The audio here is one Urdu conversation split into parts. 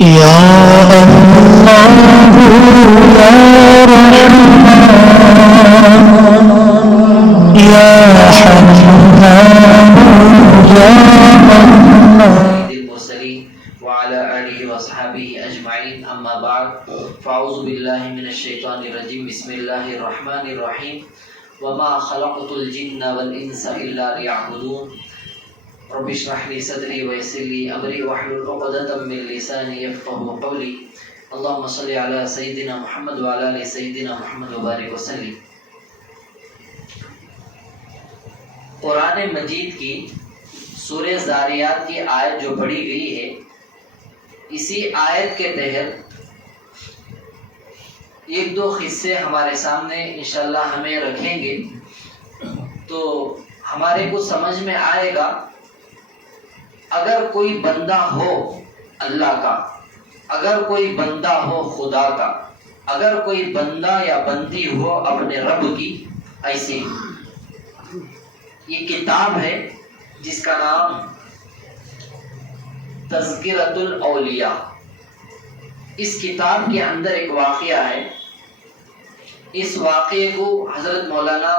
یا اللہ یا رحمان یا حنان یا المرسلين وعلى آله وصحبه أجمعين أما بعد فأعوذ بالله من الشيطان الرجيم بسم الله الرحمن الرحيم وما خلقت الجن والإنس إلا ليعبدون رب اشرح لي صدري ويسر لي أمري واحلل عقدة من لساني يفقهوا قولي اللهم صل على سيدنا محمد وعلى آل سيدنا محمد وبارك وسلم. قرآن مجید کی سورہ زاریات کی آیت جو پڑھی گئی ہے، اسی آیت کے تحت ایک دو قصے ہمارے سامنے انشاءاللہ ہمیں رکھیں گے تو ہمارے کو سمجھ میں آئے گا. اگر کوئی بندہ ہو اللہ کا، اگر کوئی بندہ ہو خدا کا، اگر کوئی بندہ یا بندی ہو اپنے رب کی، ایسی یہ کتاب ہے جس کا نام تذکرۃ الاولیاء. اس کتاب کے اندر ایک واقعہ ہے. اس واقعے کو حضرت مولانا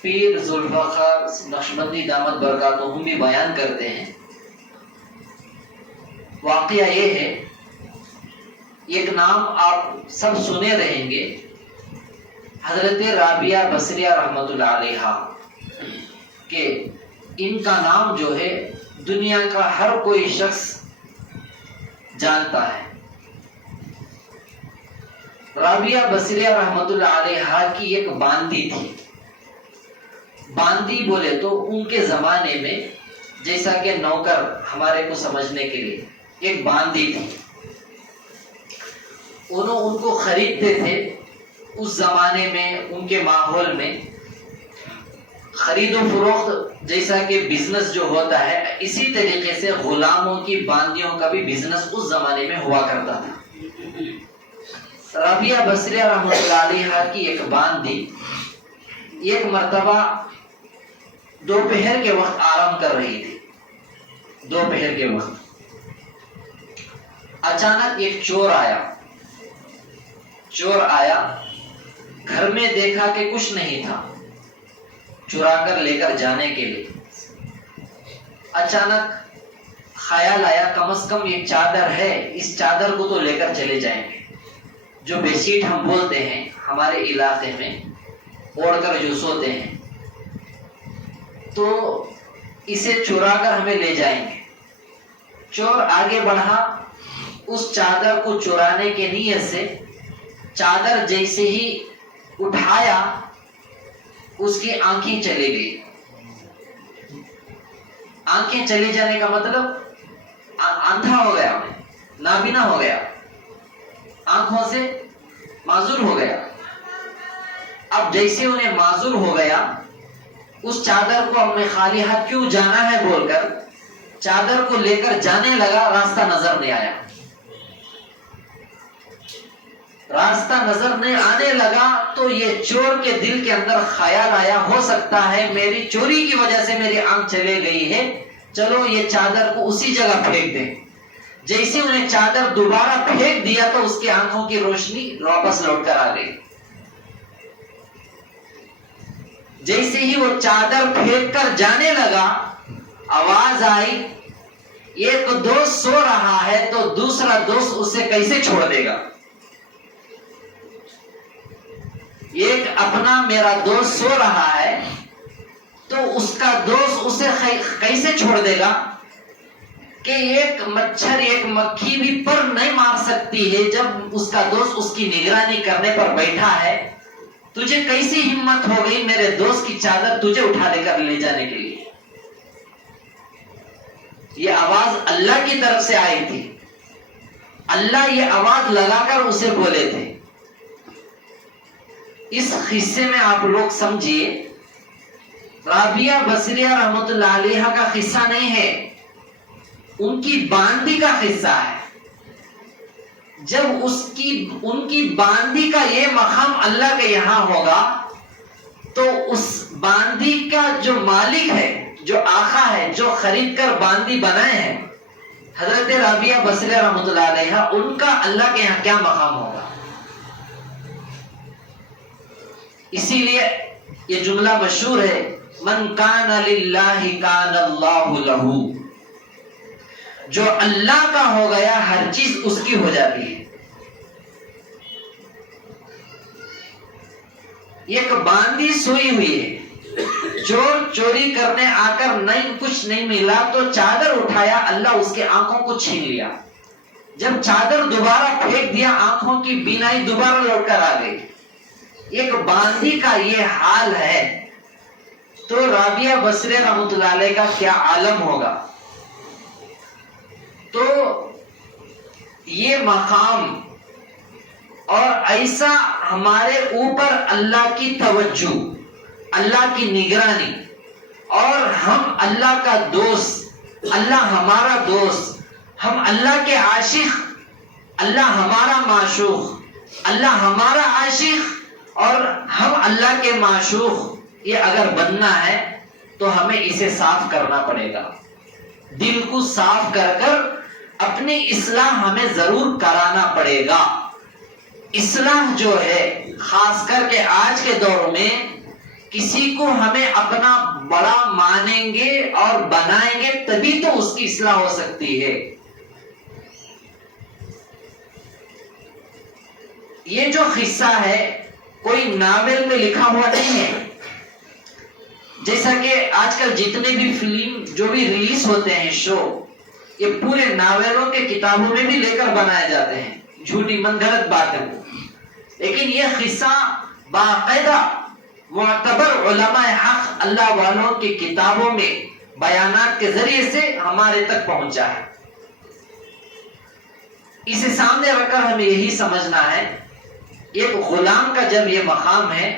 پیر ذوالفقار نقشبندی دامت برکاتہم بھی بیان کرتے ہیں. واقعہ یہ ہے، ایک نام آپ سب سنے رہیں گے، حضرت رابعہ بصریہ رحمۃ اللہ علیہا، کہ ان کا نام جو ہے دنیا کا ہر کوئی شخص جانتا ہے. رابعہ بصریہ رحمۃ اللہ علیہا کی ایک باندی تھی. باندی بولے تو ان کے زمانے میں جیسا کہ نوکر ہمارے کو سمجھنے کے لیے ایک باندی تھی. ان کو خریدتے تھے. اس زمانے میں ان کے ماحول میں خرید و فروخت جیسا کہ بزنس جو ہوتا ہے، اسی طریقے سے غلاموں کی باندیوں کا بھی بزنس اس زمانے میں ہوا کرتا تھا. رابعہ بصریہ رحمۃ اللہ علیہا کی ایک باندی ایک مرتبہ دوپہر کے وقت آرام کر رہی تھی. دوپہر کے وقت اچانک ایک چور آیا. گھر میں دیکھا کہ کچھ نہیں تھا چرا کر لے کر جانے کے لیے. اچانک خیال آیا کم از کم ایک چادر ہے، اس چادر کو تو لے کر چلے جائیں گے. جو بیڈ شیٹ ہم بولتے ہیں ہمارے علاقے میں، اوڑھ کر جو سوتے ہیں، تو اسے چرا کر ہمیں لے جائیں گے. چور آگے بڑھا. اس چادر کو چرانے کے نیت سے چادر جیسے ہی اٹھایا اس کی آنکھیں چلی گئی. آنکھیں چلے جانے کا مطلب اندھا ہو گیا، نابینا ہو گیا، آنکھوں سے معذور ہو گیا. اب جیسے انہیں معذور ہو گیا، اس چادر کو ہم نے خالی ہاتھ کیوں جانا ہے بول کر چادر کو لے کر جانے لگا. راستہ نظر نہیں آیا. راستہ نظر نہیں آنے لگا تو یہ چور کے دل کے اندر خیال آیا، ہو سکتا ہے میری چوری کی وجہ سے میری آنکھ چلے گئی ہے، چلو یہ چادر کو اسی جگہ پھینک دیں. جیسے انہیں چادر دوبارہ پھینک دیا تو اس کی آنکھوں کی روشنی واپس لوٹ کر آ گئی. جیسے ہی وہ چادر پھینک کر جانے لگا، آواز آئی، ایک دوست سو رہا ہے تو دوسرا دوست اسے کیسے چھوڑ دے گا. ایک اپنا میرا دوست سو رہا ہے تو اس کا دوست اسے کیسے چھوڑ دے گا. کہ ایک مچھر ایک مکھی بھی پر نہیں مار سکتی ہے جب اس کا دوست اس کی نگرانی کرنے پر بیٹھا ہے. تجھے کیسی ہمت ہو گئی میرے دوست کی چادر تجھے اٹھا لے کر لے جانے کے لیے. یہ آواز اللہ کی طرف سے آئی تھی. اللہ یہ آواز لگا کر اسے بولے تھے. اس قصے میں آپ لوگ سمجھیے، رابعہ بصریہ رحمۃ اللہ علیہا کا قصہ نہیں ہے، ان کی باندی کا قصہ ہے. جب ان کی باندی کا یہ مقام اللہ کے یہاں ہوگا تو اس باندی کا جو مالک ہے، جو آقا ہے، جو خرید کر باندی بنائے ہیں، حضرت رابعہ بصری رحمۃ اللہ علیہ ان کا اللہ کے یہاں کیا مقام ہوگا؟ اسی لیے یہ جملہ مشہور ہے، من کان للہ کان اللہ لہ، جو اللہ کا ہو گیا ہر چیز اس کی ہو جاتی ہے۔ ایک باندھی سوئی ہوئی ہے، چور چوری کرنے آ کر کچھ نہیں ملا تو چادر اٹھایا، اللہ اس کے آنکھوں کو چھین لیا، جب چادر دوبارہ پھینک دیا آنکھوں کی بینائی دوبارہ لوٹ کر آ گئی۔ ایک باندھی کا یہ حال ہے تو رابعہ بصری رحمۃ اللہ علیہ کا کیا عالم ہوگا؟ تو یہ مقام اور ایسا ہمارے اوپر اللہ کی توجہ، اللہ کی نگرانی، اور ہم اللہ کا دوست، اللہ ہمارا دوست، ہم اللہ کے عاشق، اللہ ہمارا معشوق، اللہ ہمارا عاشق اور ہم اللہ کے معشوق، یہ اگر بننا ہے تو ہمیں اسے صاف کرنا پڑے گا۔ دل کو صاف کر اپنی اصلاح ہمیں ضرور کرانا پڑے گا۔ اصلاح جو ہے خاص کر کے آج کے دور میں کسی کو ہمیں اپنا بڑا مانیں گے اور بنائیں گے تبھی تو اس کی اصلاح ہو سکتی ہے۔ یہ جو قصہ ہے کوئی ناول میں لکھا ہوا نہیں ہے، جیسا کہ آج کل جتنے بھی فلم جو بھی ریلیز ہوتے ہیں شو، یہ پورے ناولوں کے کتابوں میں بھی لے کر بنائے جاتے ہیں، جھوٹی من گھڑت باتیں وہ، لیکن یہ قصہ باقاعدہ معتبر علماء حق اللہ والوں کی کتابوں میں بیانات کے ذریعے سے ہمارے تک پہنچا ہے۔ اسے سامنے رکھ کر ہمیں یہی سمجھنا ہے، ایک غلام کا جب یہ مقام ہے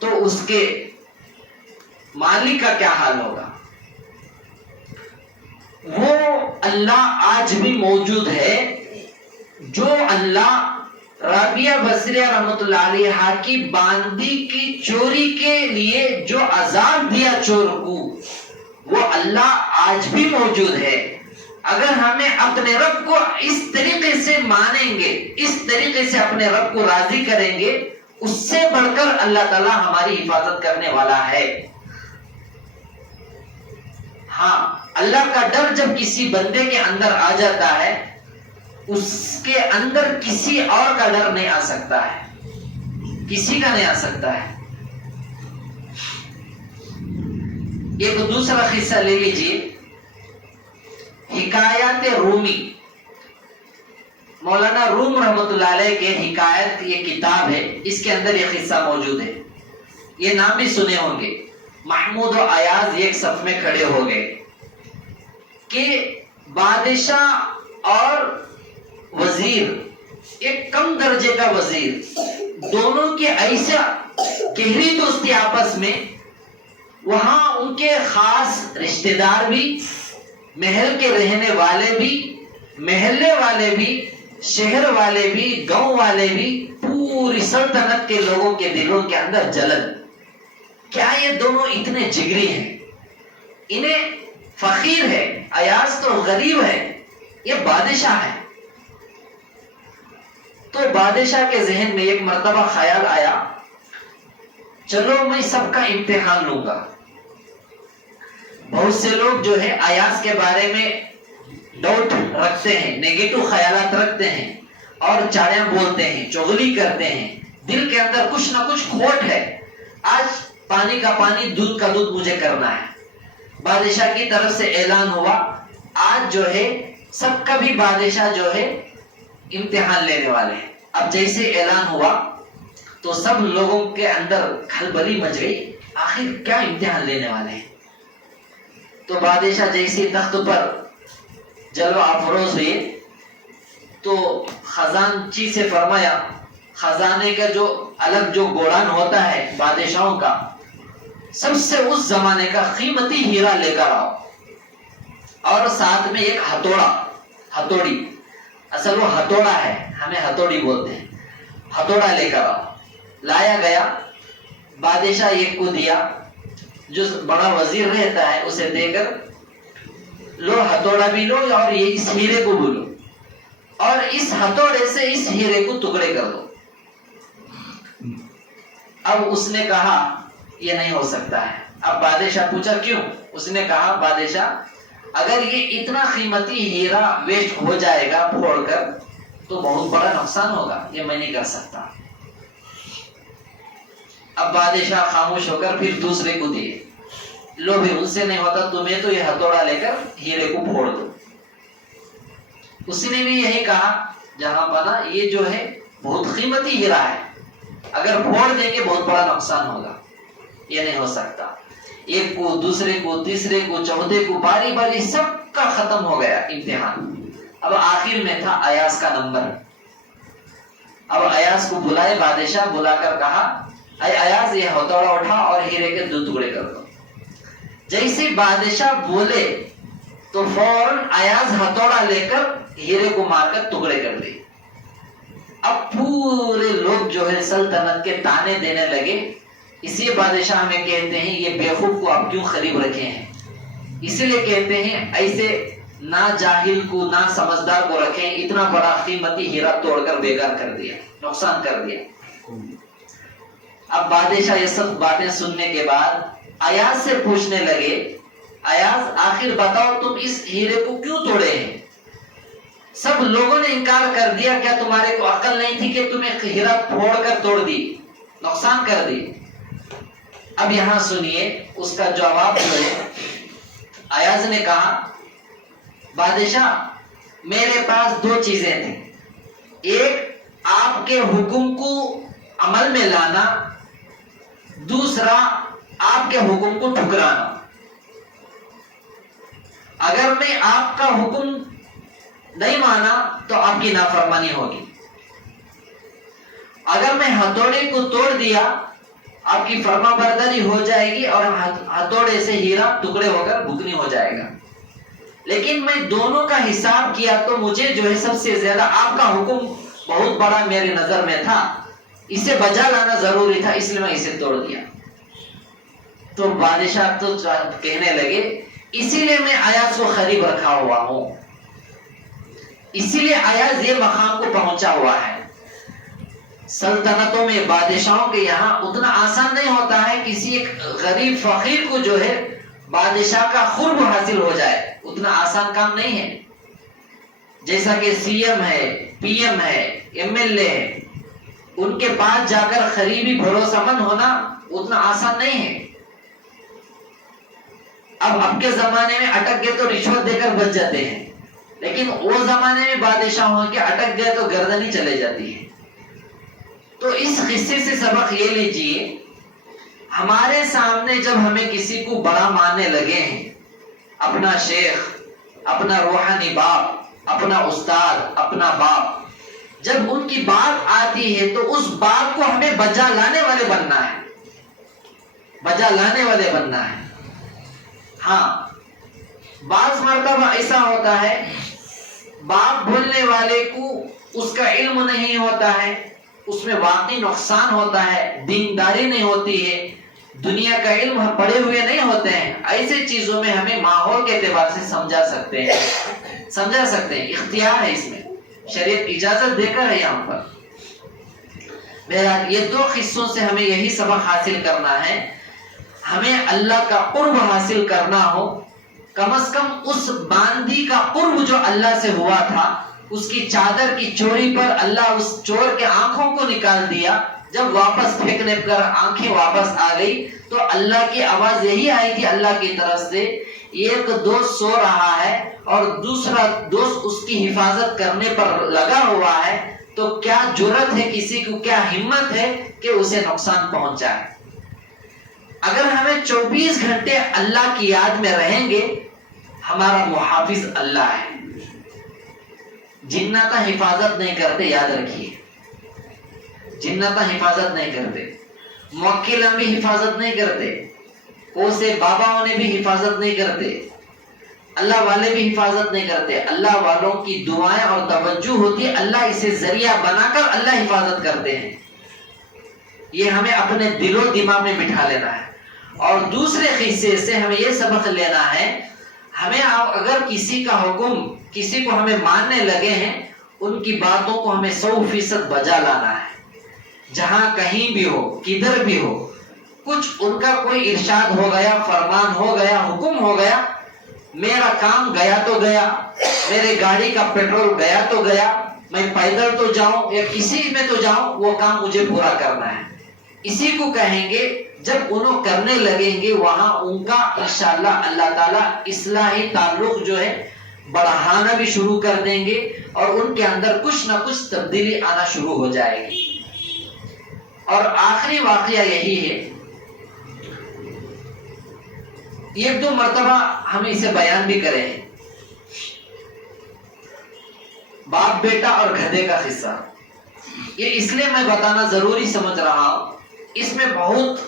تو اس کے مالک کا کیا حال ہوگا؟ وہ اللہ آج بھی موجود ہے، جو اللہ رابعہ بصری رحمۃ اللہ علیہ کی باندھی کی چوری کے لیے جو عذاب دیا چور کو، وہ اللہ آج بھی موجود ہے۔ اگر ہمیں اپنے رب کو اس طریقے سے مانیں گے، اس طریقے سے اپنے رب کو راضی کریں گے، اس سے بڑھ کر اللہ تعالی ہماری حفاظت کرنے والا ہے۔ ہاں، اللہ کا ڈر جب کسی بندے کے اندر آ جاتا ہے، اس کے اندر کسی اور کا ڈر نہیں آ سکتا ہے، کسی کا نہیں آ سکتا ہے۔ ایک دوسرا قصہ لے لیجیے، حکایات رومی، مولانا روم رحمۃ اللہ علیہ کے حکایت، یہ کتاب ہے، اس کے اندر یہ قصہ موجود ہے، یہ نام بھی سنے ہوں گے۔ محمود و ایاز ایک صف میں کھڑے ہو گئے کہ بادشاہ اور وزیر، ایک کم درجے کا وزیر، دونوں کی ایسا گہری دوستی آپس میں، وہاں ان کے خاص رشتہ دار بھی، محل کے رہنے والے بھی، محلے والے بھی، شہر والے بھی، گاؤں والے بھی، پوری سلطنت کے لوگوں کے دلوں کے اندر جلن۔ کیا یہ دونوں اتنے جگری ہیں؟ انہیں فقیر ہے، ایاز تو غریب ہے، یہ بادشاہ ہے۔ تو بادشاہ کے ذہن میں ایک مرتبہ خیال آیا، چلو میں سب کا امتحان لوں گا۔ بہت سے لوگ جو ہے ایاز کے بارے میں ڈاؤٹ رکھتے ہیں، نیگیٹو خیالات رکھتے ہیں اور چاڑیاں بولتے ہیں، چغلی کرتے ہیں، دل کے اندر کچھ نہ کچھ کھوٹ ہے، آج پانی کا پانی دودھ کا دودھ مجھے کرنا ہے۔ بادشاہ کی طرف سے اعلان ہوا، آج جو ہے سب کا بھی بادشاہ جو ہے امتحان لینے والے ہیں۔ اب جیسے اعلان ہوا تو سب لوگوں کے اندر کھلبلی مچ گئی، آخر کیا امتحان لینے والے ہیں؟ تو بادشاہ جیسے تخت پر جلوہ افروز ہوئے تو خزانچی سے فرمایا، خزانے کا جو الگ جو گوڑان ہوتا ہے بادشاہوں کا، سب سے اس زمانے کا قیمتی ہیرا لے کر آؤ، اور ساتھ میں ایک ہتھوڑی، اصل وہ ہتھوڑا ہے، ہمیں ہتھوڑی بولتے ہیں، ہتھوڑا لے کر آؤ۔ لایا گیا، بادشاہ ایک کو دیا، جو بڑا وزیر رہتا ہے اسے دے کر لو ہتھوڑا بھی لو اور یہ اس ہیرے کو بھی لو اور اس ہتھوڑے سے اس ہیرے کو ٹکڑے کر دو. اب اس نے کہا یہ نہیں ہو سکتا ہے. اب بادشاہ پوچھا کیوں؟ اس نے کہا بادشاہ اگر یہ اتنا قیمتی ہیرا ویسٹ ہو جائے گا پھوڑ کر تو بہت بڑا نقصان ہوگا، یہ میں نہیں کر سکتا. اب بادشاہ خاموش ہو کر پھر دوسرے کو دیے، لو بھی ان سے نہیں ہوتا، تمہیں تو یہ ہتھوڑا لے کر ہیرے کو پھوڑ دو. اس نے بھی یہی کہا جہاں بنا یہ جو ہے بہت قیمتی ہیرا ہے، اگر پھوڑ دیں گے بہت بڑا نقصان ہوگا، یہ نہیں ہو سکتا. ایک کو، دوسرے کو، تیسرے کو، چوتھے کو، باری باری سب کا ختم ہو گیا امتحان. اب آخر میں تھا ایاز کا نمبر. اب ایاز کو بلائے بادشاہ، بلا کر کہا اے ایاز یہ ہتھوڑا اٹھا اور ہیرے کے 2 ٹکڑے کر دو. جیسے بادشاہ بولے تو فوراً ایاز ہتھوڑا لے کر ہیرے کو مار کر ٹکڑے کر دی. اب پورے لوگ جو ہے سلطنت کے تانے دینے لگے، اسی بادشاہ ہمیں کہتے ہیں یہ بیوقوف کو آپ کیوں قریب رکھے ہیں. اسی لیے کہتے ہیں ایسے نہ جاہل کو نہ سمجھدار کو رکھیں، اتنا بڑا قیمتی ہیرا توڑ کر بیکار کر دیا، نقصان کر دیا. اب بادشاہ یہ سب باتیں سننے کے بعد ایاز سے پوچھنے لگے ایاز آخر بتاؤ تم اس ہیرے کو کیوں توڑے ہیں؟ سب لوگوں نے انکار کر دیا، کیا تمہارے کو عقل نہیں تھی کہ تمہیں ہیرا پھوڑ کر توڑ دی، نقصان کر دی؟ اب یہاں سنیے اس کا جواب جو ہے. ایاز نے کہا بادشاہ میرے پاس 2 چیزیں تھیں، ایک آپ کے حکم کو عمل میں لانا، دوسرا آپ کے حکم کو ٹھکرانا. اگر میں آپ کا حکم نہیں مانا تو آپ کی نافرمانی ہوگی، اگر میں ہتھوڑے کو توڑ دیا آپ کی فرما برداری ہو جائے گی اور ہتھوڑے سے ہیرا ٹکڑے ہو کر بھکنی ہو جائے گا. لیکن میں دونوں کا حساب کیا تو مجھے جو ہے سب سے زیادہ آپ کا حکم بہت بڑا میرے نظر میں تھا، اسے بجا لانا ضروری تھا، اس لیے میں اسے توڑ دیا. تو بادشاہ تو کہنے لگے اسی لیے میں ایاز کو قریب رکھا ہوا ہوں، اسی لیے ایاز یہ مقام کو پہنچا ہوا ہے. سلطنتوں میں بادشاہوں کے یہاں اتنا آسان نہیں ہوتا ہے کسی ایک غریب فقیر کو جو ہے بادشاہ کا قرب حاصل ہو جائے، اتنا آسان کام نہیں ہے. جیسا کہ سی ایم ہے، پی ایم ہے، ایم ایل اے ہے، ان کے پاس جا کر قریبی بھروسہ مند ہونا اتنا آسان نہیں ہے. اب کے زمانے میں اٹک گئے تو رشوت دے کر بچ جاتے ہیں، لیکن وہ زمانے میں بادشاہوں کے اٹک گئے تو گردن ہی چلے جاتی ہے. تو اس قصے سے سبق یہ لیجئے، ہمارے سامنے جب ہمیں کسی کو بڑا ماننے لگے ہیں، اپنا شیخ، اپنا روحانی باپ، اپنا استاد، اپنا باپ، جب ان کی بات آتی ہے تو اس بات کو ہمیں بجا لانے والے بننا ہے، بجا لانے والے بننا ہے. ہاں بعض مرتبہ ایسا ہوتا ہے بات بولنے والے کو اس کا علم نہیں ہوتا ہے، اس میں واقعی نقصان ہوتا ہے، دینداری نہیں ہوتی ہے، دنیا کا علم پڑھے ہوئے نہیں ہوتے ہیں. ایسے چیزوں میں ہمیں ماحول کے اعتبار سے سمجھا سکتے ہیں، اختیار ہے، اس میں شریعت اجازت دے کر ہے یہاں پر. بہرحال یہ 2 قصوں سے ہمیں یہی سبق حاصل کرنا ہے، ہمیں اللہ کا قرب حاصل کرنا ہو، کم از کم اس باندی کا قرب جو اللہ سے ہوا تھا، اس کی چادر کی چوری پر اللہ اس چور کے آنکھوں کو نکال دیا. جب واپس پھینکنے پر آنکھیں واپس آ گئی تو اللہ کی آواز یہی آئی تھی اللہ کی طرف سے، ایک دوست سو رہا ہے اور دوسرا دوست اس کی حفاظت کرنے پر لگا ہوا ہے، تو کیا جرأت ہے کسی کو، کیا ہمت ہے کہ اسے نقصان پہنچائے. اگر ہمیں 24 گھنٹے اللہ کی یاد میں رہیں گے، ہمارا محافظ اللہ ہے. جناتا حفاظت نہیں کرتے، یاد رکھیے، جناتا حفاظت نہیں کرتے، موکل بھی حفاظت نہیں کرتے، کوسے باباوں نے بھی حفاظت نہیں کرتے، اللہ والے بھی حفاظت نہیں کرتے. اللہ والوں کی دعائیں اور توجہ ہوتی ہے، اللہ اسے ذریعہ بنا کر اللہ حفاظت کرتے ہیں. یہ ہمیں اپنے دل و دماغ میں بٹھا لینا ہے. اور دوسرے قصے سے ہمیں یہ سبق لینا ہے، ہمیں اگر کسی کا حکم کسی کو ہمیں ماننے لگے ہیں، ان کی باتوں کو ہمیں 100% بجا لانا ہے، جہاں کہیں بھی ہو، کدھر بھی ہو، کچھ ان کا کوئی ارشاد ہو گیا، فرمان ہو گیا، حکم ہو گیا، میرا کام گیا تو گیا، میرے گاڑی کا پیٹرول گیا تو گیا، میں پیدل تو جاؤں یا کسی میں تو جاؤں، وہ کام مجھے پورا کرنا ہے، اسی کو کہیں گے۔ جب انہوں کرنے لگیں گے وہاں ان کا انشاءاللہ اللہ تعالیٰ اصلاحی تعلق جو ہے بڑھانا بھی شروع کر دیں گے، اور ان کے اندر کچھ نہ کچھ تبدیلی آنا شروع ہو جائے گی۔ اور آخری واقعہ یہی ہے، ایک دو مرتبہ ہم اسے بیان بھی کرے ہیں، باپ بیٹا اور گدھے کا قصہ۔ یہ اس لیے میں بتانا ضروری سمجھ رہا ہوں، اس میں بہت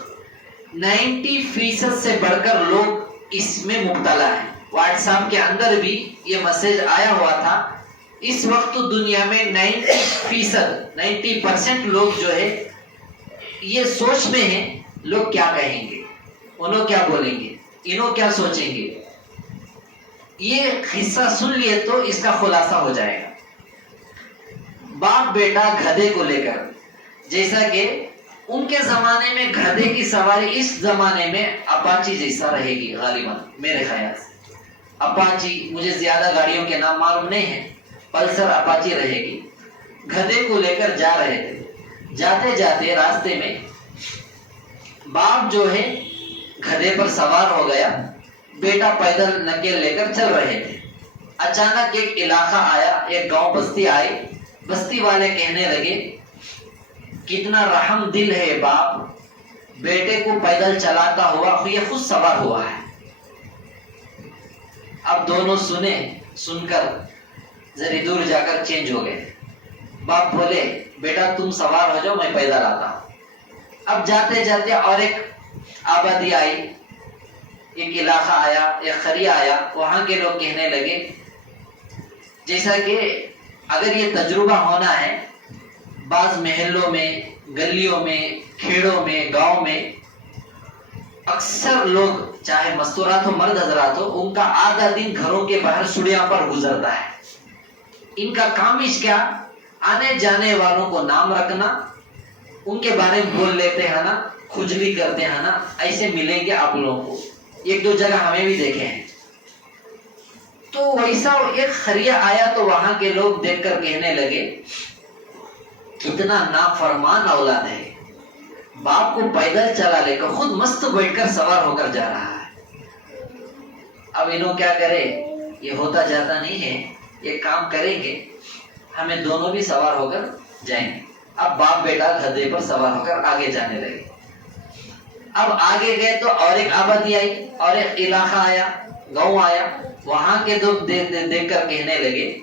90% سے بڑھ کر لوگ اس میں مبتلا ہیں۔ واٹس ایپ کے اندر بھی یہ میسج آیا ہوا تھا، اس وقت دنیا میں 90% لوگ جو ہے یہ سوچ میں ہیں، لوگ کیا کہیں گے، انہوں کیا بولیں گے، انہوں کیا سوچیں گے۔ یہ قصہ سن لیے تو اس کا خلاصہ ہو جائے گا۔ باپ بیٹا گدھے کو لے کر، جیسا کہ ان کے زمانے میں گدھے کی سواری اس زمانے میں اپاچی جیسا رہے گی غالباً، میرے خیال سے اپاچی، مجھے زیادہ گاڑیوں کے نام معلوم نہیں ہے، پلسر اپاچی رہے گی۔ گدھے کو لے کر جا رہے تھے، جاتے جاتے راستے میں باپ جو ہے گدھے پر سوار ہو گیا، بیٹا پیدل نکیل لے کر چل رہے تھے۔ اچانک ایک علاقہ آیا، ایک گاؤں بستی آئی، بستی والے کہنے لگے کتنا رحم دل ہے باپ، بیٹے کو پیدل چلاتا ہوا یہ خود سوار ہوا ہے۔ اب دونوں سن کر ذرا دور جا کر چینج ہو گئے۔ باپ بولے بیٹا تم سوار ہو جاؤ، میں پیدل آتا ہوں۔ اب جاتے جاتے اور ایک آبادی آئی، ایک علاقہ آیا، ایک قریہ آیا، وہاں کے لوگ کہنے لگے جیسا کہ اگر یہ تجربہ ہونا ہے، بعض محلوں میں، گلیوں میں، کھیڑوں میں، گاؤں میں اکثر لوگ چاہے مستورات ہو مرد حضرات ہو، ان کا آدھا دن گھروں کے باہر سوڑیاں پر گزرتا ہے۔ ان کا کام کیا؟ آنے جانے والوں کو نام رکھنا، ان کے بارے میں بول لیتے ہیں نا، کھجلی کرتے ہیں نا، ایسے ملیں گے آپ لوگوں کو، ایک دو جگہ ہمیں بھی دیکھے ہیں۔ تو ویسا ایک خریہ آیا تو وہاں کے لوگ دیکھ کر کہنے لگے کتنا نافرمان اولاد ہے، باپ کو پیدل چلا لے کر خود مست بیٹھ کر سوار ہو کر جا رہا ہے۔ اب انہوں کیا کرے، یہ ہوتا جاتا نہیں ہے، یہ کام کریں گے، ہمیں دونوں بھی سوار ہو کر جائیں گے۔ اب باپ بیٹا گدھے پر سوار ہو کر آگے جانے لگے۔ اب آگے گئے تو اور ایک آبادی آئی، اور ایک علاقہ آیا، گاؤں آیا، وہاں کے لوگ دیکھ کر کہنے لگے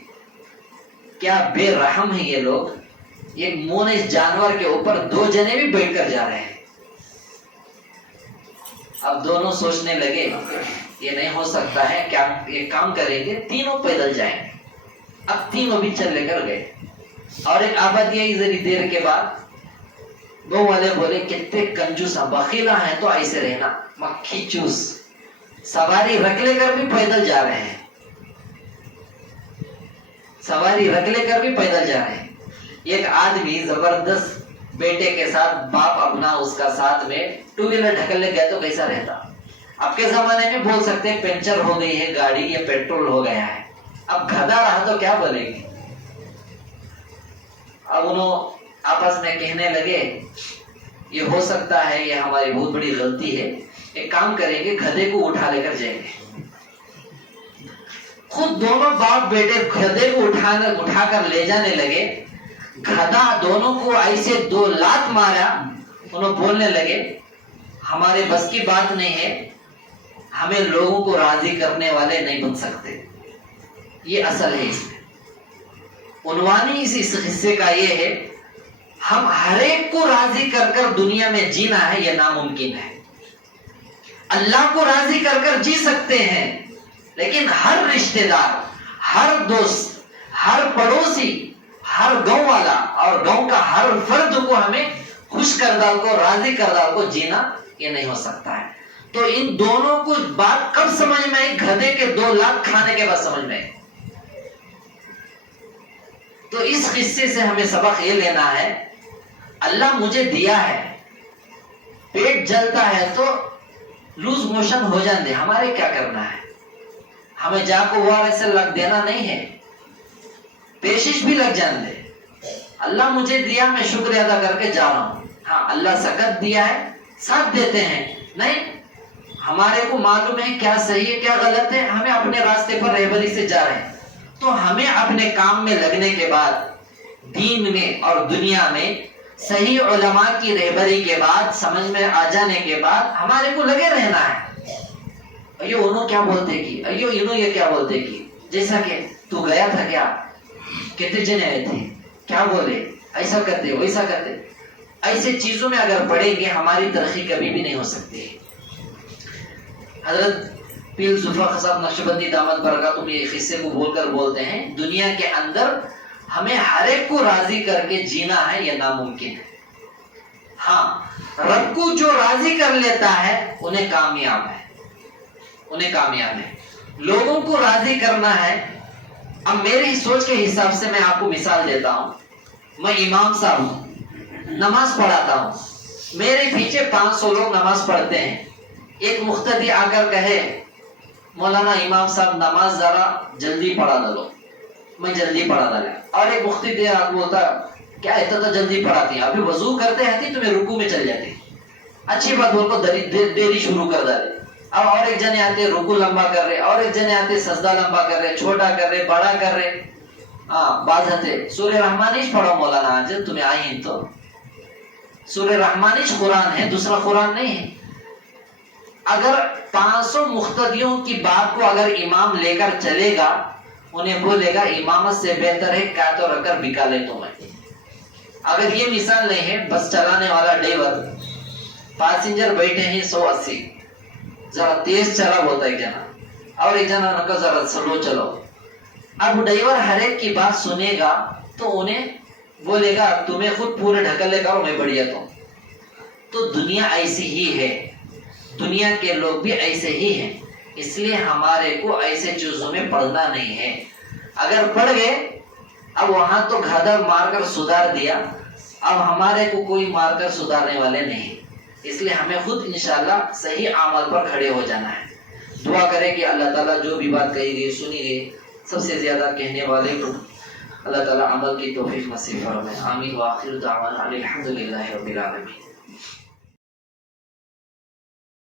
کیا بے رحم ہے یہ لوگ، ایک مونس جانور کے اوپر دو جنے بھی بیٹھ کر جا رہے ہیں۔ اب دونوں سوچنے لگے یہ نہیں ہو سکتا ہے، کیا یہ کام کریں گے، تینوں پیدل جائیں گے۔ اب تینوں بھی چل لے کر گئے، اور ایک آبادی آئی ذری دیر کے بعد، گاؤں والے بولے کتنے کنجوس بخیلا ہیں تو ایسے رہنا، مکھی چوس، سواری رکھ لے کر بھی پیدل جا رہے ہیں، سواری رکھ لے کر بھی پیدل جا رہے ہیں۔ ایک آدمی زبردست بیٹے کے ساتھ، باپ اپنا اس کا ساتھ میں ٹو ویلر ڈھکل لے گیا تو کیسا رہتا؟ اب کے زمانے میں بول سکتے ہیں پنچر ہو گئی ہے گاڑی، یہ پیٹرول ہو گیا ہے، اب گدھا رہا تو کیا بولیں گے؟ اب انہوں آپس میں کہنے لگے یہ ہو سکتا ہے، یہ ہماری بہت بڑی غلطی ہے، ایک کام کریں گے گدھے کو اٹھا لے کر جائیں گے۔ خود دونوں باپ بیٹے گدھے کو اٹھا کر لے جانے لگے۔ گدھا دونوں کو ایسے دو لات مارا، انہوں بولنے لگے ہمارے بس کی بات نہیں ہے، ہمیں لوگوں کو راضی کرنے والے نہیں بن سکتے، یہ اصل ہے۔ اس میں عنوانی اس حصے کا یہ ہے، ہم ہر ایک کو راضی کر کر دنیا میں جینا ہے، یہ ناممکن ہے۔ اللہ کو راضی کر کر جی سکتے ہیں، لیکن ہر رشتہ دار، ہر دوست، ہر پڑوسی، ہر گاؤں والا اور گاؤں کا ہر فرد کو ہمیں خوش کردہ کو، راضی کردہ کو جینا یہ نہیں ہو سکتا ہے۔ تو ان دونوں کو بات کب سمجھ میں آئی؟ گدھے کے 2 لاکھ کھانے کے بعد سمجھ میں آئی۔ تو اس قصے سے ہمیں سبق یہ لینا ہے، اللہ مجھے دیا ہے، پیٹ جلتا ہے تو لوز موشن ہو جاندے، ہمارے کیا کرنا ہے؟ ہمیں جا کو وار ایسے لگ دینا نہیں ہے، پیشش بھی لگ جاندے۔ اللہ مجھے دیا، میں شکر ادا کر کے جا رہا ہوں۔ ہاں اللہ سکت دیا ہے، ساتھ دیتے ہیں، نہیں ہمارے کو معلوم ہے کیا صحیح ہے کیا غلط ہے، ہمیں اپنے راستے پر رہبری سے جا رہے ہیں۔ تو ہمیں اپنے کام میں لگنے کے بعد، دین میں اور دنیا میں صحیح علماء کی رہبری کے بعد، سمجھ میں آ جانے کے بعد ہمارے کو لگے رہنا ہے۔ ایو انہوں کیا بولتے کی، ایو انہوں یہ کیا بولتے کی، جیسا کہ تو گیا تھا کیا، کتنے جنے آئے تھے، کیا بولے، ایسا کرتے ویسا کرتے، ایسے چیزوں میں اگر پڑیں گے ہماری ترقی کبھی بھی نہیں ہو سکتی۔ حضرت پیر ذوالفقار صاحب نقشبندی دامت برکاتہم یہ قصے کو بول کر بولتے ہیں، دنیا کے اندر ہمیں ہر ایک کو راضی کر کے جینا ہے، یہ ناممکن ہے۔ ہاں رب کو جو راضی کر لیتا ہے انہیں کامیاب ہے، انہیں کامیاب ہے۔ لوگوں کو راضی کرنا ہے۔ اب میری سوچ کے حساب سے میں آپ کو مثال دیتا ہوں، میں امام صاحب ہوں، نماز پڑھاتا ہوں، میرے پیچھے 500 لوگ نماز پڑھتے ہیں۔ ایک مقتدی آ کر کہے مولانا امام صاحب نماز ذرا جلدی پڑھا دلو، میں جلدی پڑھا ڈالا، اور ایک مقتدی آ بولتا کیا اتنا جلدی پڑھاتی ابھی وضو کرتے ہیں تمہیں رکوع میں چل جاتی، اچھی بات بول کو دیری شروع کر ڈالے۔ اب اور ایک جنے آتے رکوع لمبا کر رہے، اور ایک جنے آتے سجدہ لمبا کر رہے، چھوٹا کر رہے، بڑا کر رہے۔ بعض آتے سورہ رحمانیش پڑھو مولانا آج تمہیں آئی تو، سورہ رحمانیش قرآن ہے، دوسرا قرآن نہیں ہے۔ اگر 500 مقتدیوں کی بات کو اگر امام لے کر چلے گا، انہیں بولے گا امامت سے بہتر ہے کیا تو رکھ کر بکا لے تمہیں۔ اگر یہ مثال نہیں ہے، بس چلانے والا ڈرائیور، پاسنجر بیٹھے ہیں 180، ذرا تیز چلا بولتا ایک جنا، اور ایک جنا نکا ذرا سلو چلو۔ اب ڈرائیور ہر ایک کی بات سنے گا تو انہیں بولے گا تمہیں خود پورے ڈھکلے کرو میں بڑھیا تو دنیا ایسی ہی ہے، دنیا کے لوگ بھی ایسے ہی ہیں، اس لیے ہمارے کو ایسے چیزوں میں پڑھنا نہیں ہے۔ اگر پڑھ گئے، اب وہاں تو گھر مار کر سدھار دیا، اب ہمارے کو کوئی مار کر سدھارنے والے نہیں، اس لیے ہمیں خود انشاءاللہ صحیح عمل پر کھڑے ہو جانا ہے۔ دعا کریں کہ اللہ تعالیٰ جو بھی بات کہی گئی سنی گئی، سب سے زیادہ کہنے والے کو اللہ تعالیٰ عمل کی توفیق نصیب فرمائے۔ آمین وآخر دعوانا الحمدللہ رب العالمین۔